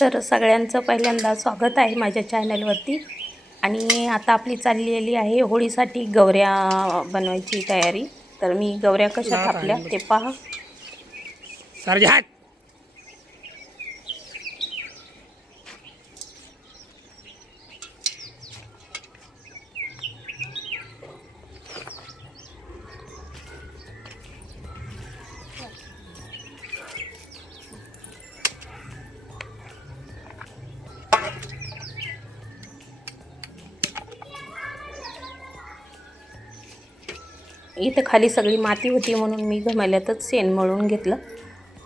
तर सगळ्यांचं पहिल्यांदा स्वागत आहे माझ्या चॅनलवरती. आणि आता आपली चाललेली आहे होळीसाठी गवऱ्या बनवायची तयारी. तर मी गवऱ्या कशा थापल्या ते पहा. इथे खाली सगळी माती होती म्हणून मी घमेल्यातच शेण मळून घेतलं.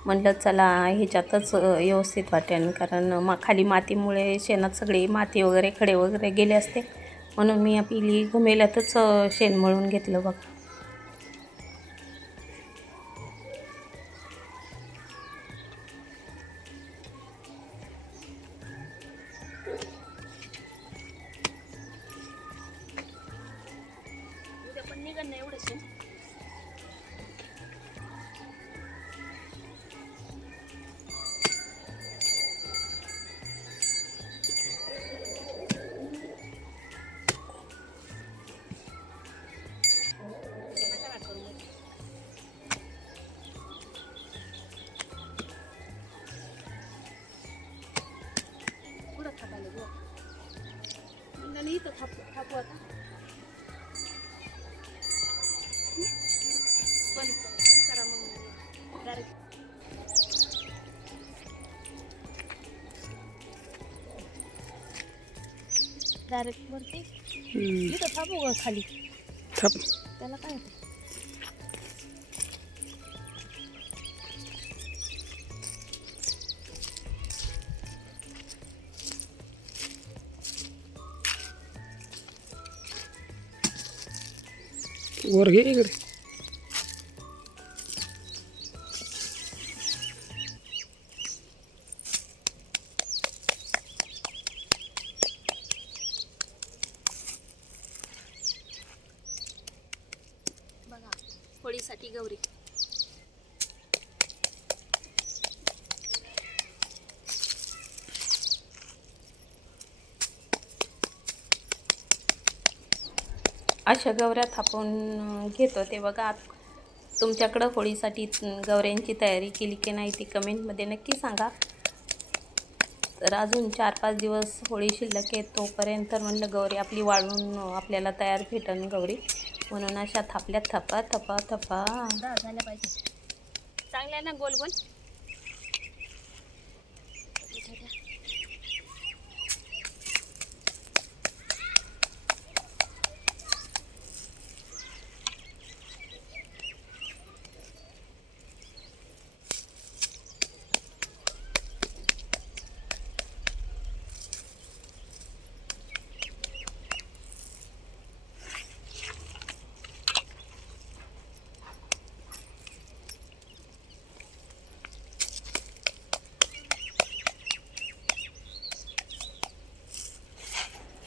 म्हटलं चला ह्याच्यातच व्यवस्थित वाटेल, कारण खाली मातीमुळे शेणात सगळी माती वगैरे खडे वगैरे गेले असते, म्हणून मी आपली घमेल्यातच शेण मळून घेतलं बघा. डायरेक्ट वरती इथं थांबू ग खाली थांब, त्याला काय होतं. वर घे इकडे. बघा होळीसाठी गौरी. अशा गवऱ्या थापून घेतो ते बघा. तुमच्याकडं होळीसाठी गवऱ्यांची तयारी केली की नाही ती कमेंटमध्ये नक्की सांगा. तर अजून 4-5 दिवस होळी शिल्लक आहे, तोपर्यंत म्हणलं गौरी आपली वाळून आपल्याला तयार भेटन गौरी, म्हणून अशा थापल्या थपा थपा थपा झाल्या पाहिजे चांगल्या ना गोल गोल.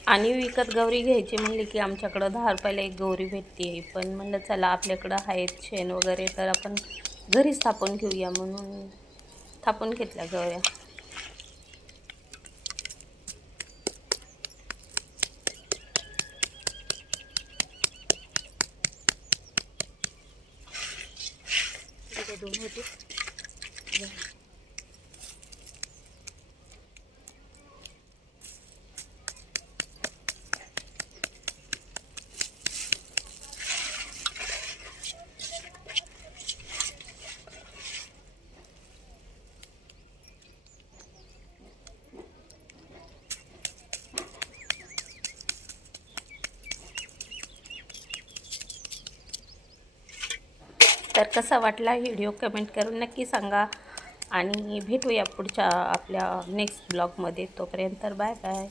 आणि विकत गौरी घ्यायची म्हणली की आमच्याकडं 10 रुपयाला एक गौरी भेटते, पण म्हणलं चला आपल्याकडं आहेत शेण वगैरे तर आपण घरीच थापून घेऊया, म्हणून थापून घेतल्या गौऱ्या. दोन होते. तर कसा वाटला व्हिडिओ कमेंट करून नक्की सांगा, आणि भेटूया पुढच्या आपल्या नेक्स्ट ब्लॉगमध्ये. तोपर्यंत बाय बाय.